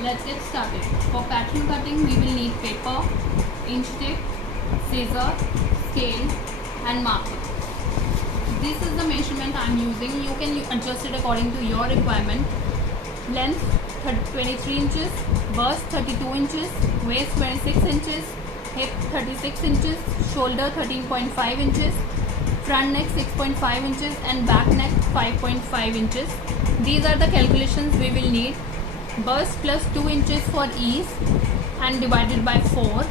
Let's get started. For pattern cutting, we will need paper, inch tape, scissor, scale and marker. This is the measurement I am using. You can adjust it according to your requirement. Length 23 inches, bust 32 inches, waist 26 inches, hip 36 inches, shoulder 13.5 inches, front neck 6.5 inches and back neck 5.5 inches. These are the calculations we will need. Bust plus 2 inches for ease and divided by 4.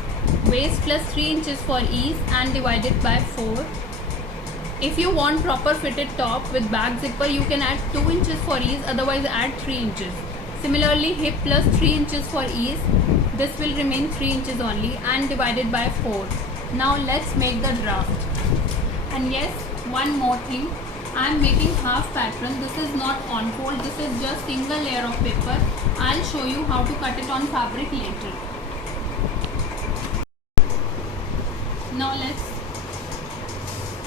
Waist plus 3 inches for ease and divided by 4. If you want proper fitted top with back zipper, you can add 2 inches for ease, otherwise add 3 inches. Similarly, hip plus 3 inches for ease. This will remain 3 inches only and divided by 4. Now let's make the draft. And yes, one more thing. I am making half pattern. This is not on fold. This is just single layer of paper. I'll show you how to cut it on fabric later. Now let's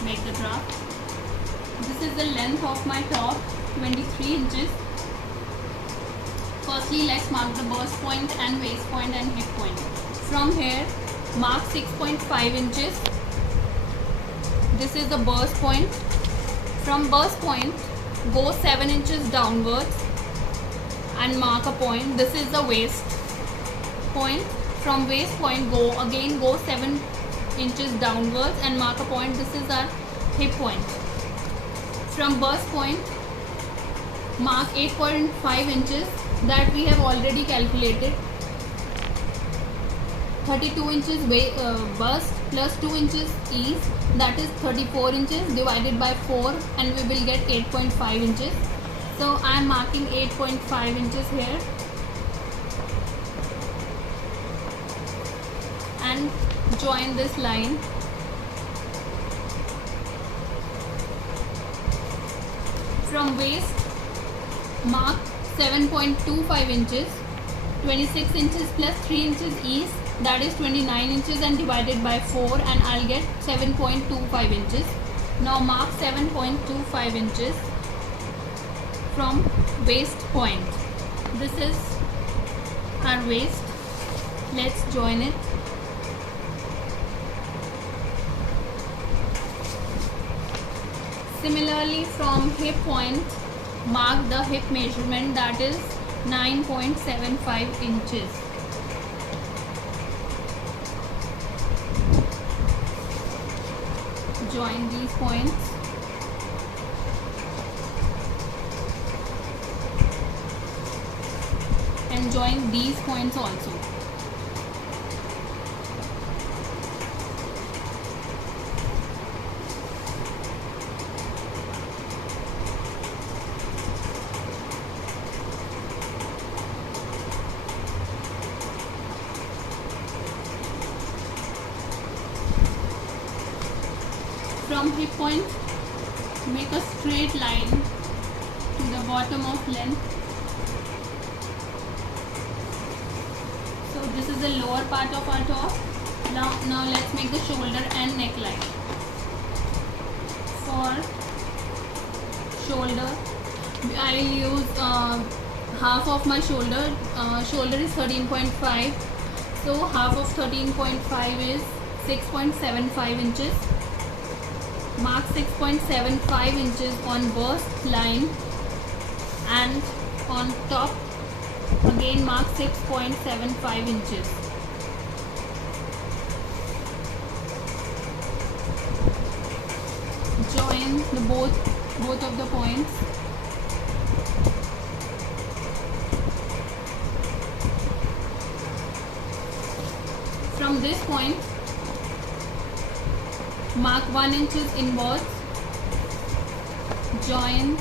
make the draft. This is the length of my top, 23 inches. Firstly, let's mark the bust point and waist point and hip point. From here, mark 6.5 inches. This is the bust point. From bust point, go 7 inches downwards and mark a point. This is the waist point. From waist point, go 7 inches downwards and mark a point. This is our hip point. From bust point, mark 8.5 inches that we have already calculated. 32 inches bust plus 2 inches ease, that is 34 inches divided by 4 and we will get 8.5 inches. So I am marking 8.5 inches here and join this line. From waist, mark 7.25 inches, 26 inches plus 3 inches ease, that is 29 inches and divided by 4 and I'll get 7.25 inches. Now mark 7.25 inches from waist point. This is our waist. Let's join it. Similarly, from hip point, mark the hip measurement, that is 9.75 inches. Join these points. And join these points also. From hip point, make a straight line to the bottom of length. So this is the lower part of our top. Now let's make the shoulder and neckline. For shoulder, I will use half of my shoulder. Shoulder is 13.5. So half of 13.5 is 6.75 inches. Mark 6.75 inches on bust line and on top again mark 6.75 inches. Join the both of the points. From this point, mark 1 inches inwards, join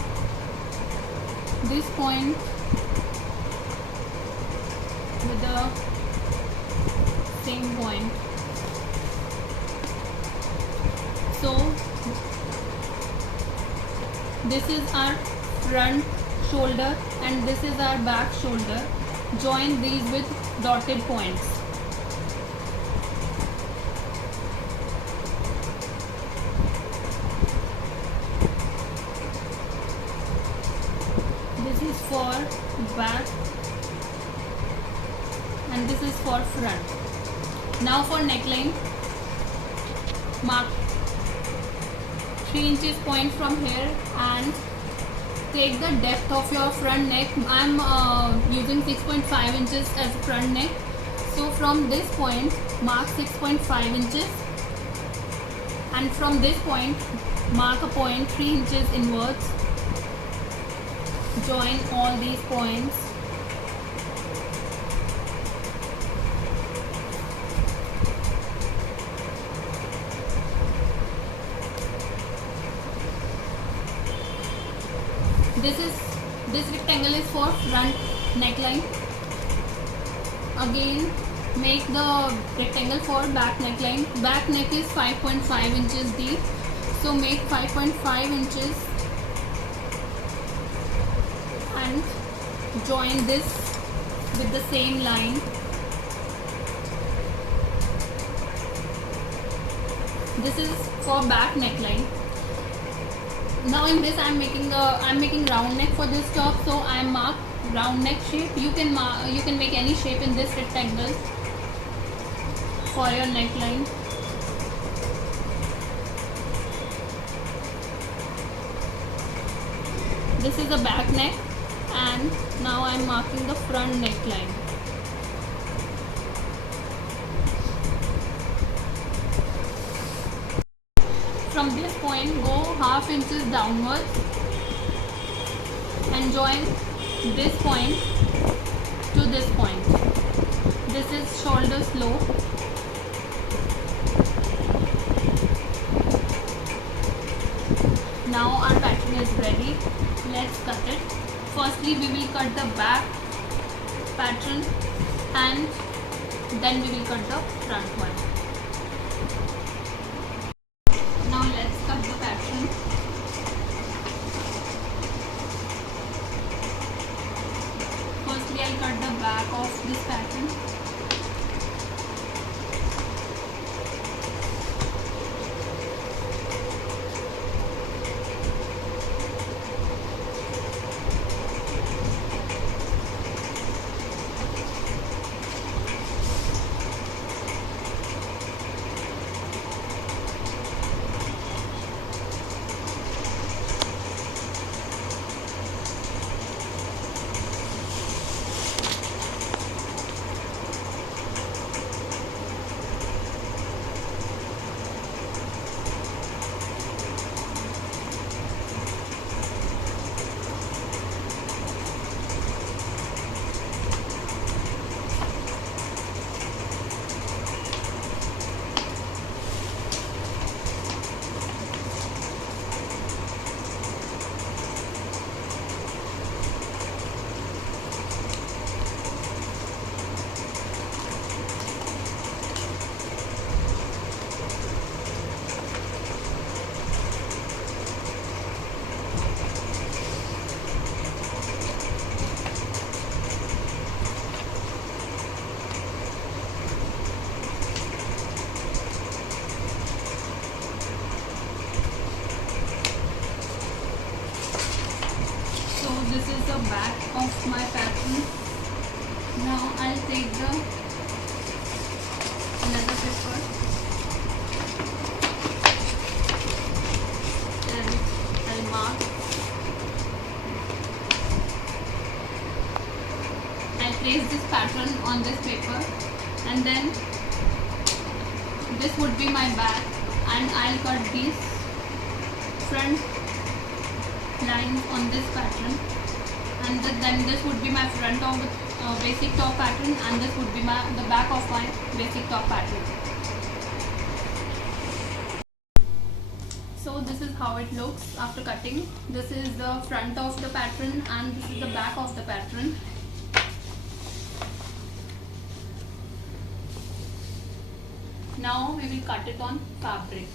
this point with the same point. So this is our front shoulder and this is our back shoulder. Join these with dotted points. This is for back and this is for front. Now for neckline, mark 3 inches point from here and take the depth of your front neck. I'm using 6.5 inches as front neck. So from this point, mark 6.5 inches, and from this point, mark a point 3 inches inwards. Join all these points. This rectangle is for front neckline. Again, make the rectangle for back neckline. Back neck is 5.5 inches deep, so make 5.5 inches and join this with the same line. This is for back neckline. Now in this I'm making round neck for this top, so I mark round neck shape. You can make any shape in this rectangle for your neckline. This is the back neck, and now I'm marking the front neckline. From this point, go half inches downwards and join this point to this point. This is shoulder slope. Now our pattern is ready. Let's cut it. Firstly, we will cut the back pattern and then we will cut the front one. Now let's cut the pattern. Firstly, I'll cut the back of this pattern. This is the back of my pattern. Now I'll take the another paper and I'll mark. I'll place this pattern on this paper, and then this would be my back, and I'll cut these front lines on this pattern, and then this would be my front of basic top pattern, and this would be the back of my basic top pattern. So this is how it looks after cutting. This is the front of the pattern and this is the back of the pattern. Now we will cut it on fabric.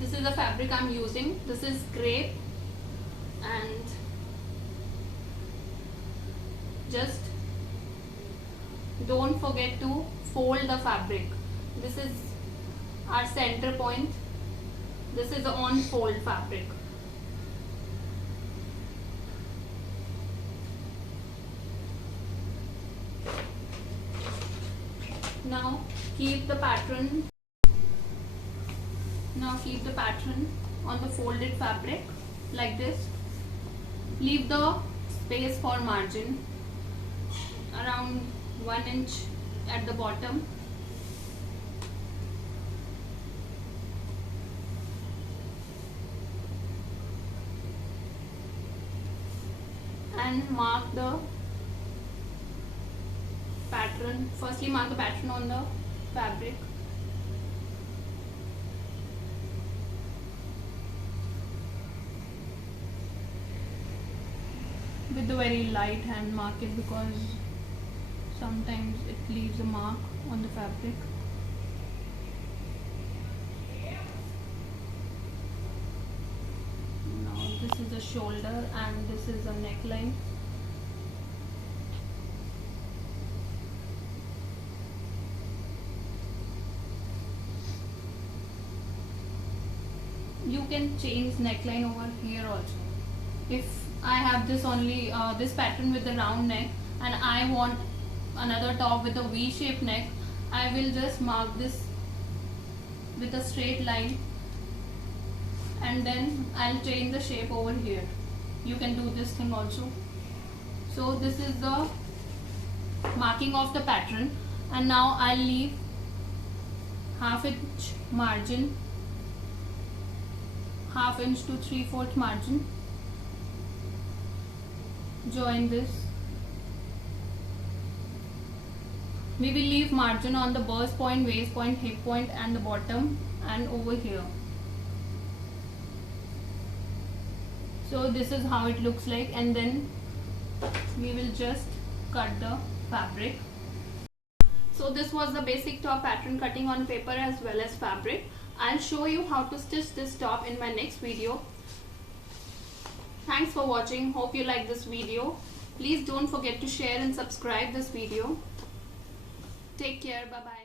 This is the fabric I'm using. This is crepe, and just don't forget to fold the fabric. This is our center point. This is the on fold fabric. Now keep the pattern on the folded fabric like this. Leave the space for margin around 1 inch at the bottom. And mark the pattern. Firstly, mark the pattern on the fabric. With the very light hand, mark it because sometimes it leaves a mark on the fabric. Now this is the shoulder and this is the neckline. You can change neckline over here also. If I have this only this pattern with the round neck and I want another top with a V-shaped neck, I will just mark this with a straight line and then I'll change the shape over here. You can do this thing also. So this is the marking of the pattern, and now I'll leave half inch margin, half inch to 3/4 margin. Join this. We will leave margin on the burst point, waist point, hip point and the bottom and over here. So this is how it looks like, and then we will just cut the fabric. So this was the basic top pattern cutting on paper as well as fabric. I'll show you how to stitch this top in my next video. Thanks for watching. Hope you like this video. Please don't forget to share and subscribe this video. Take care. Bye bye.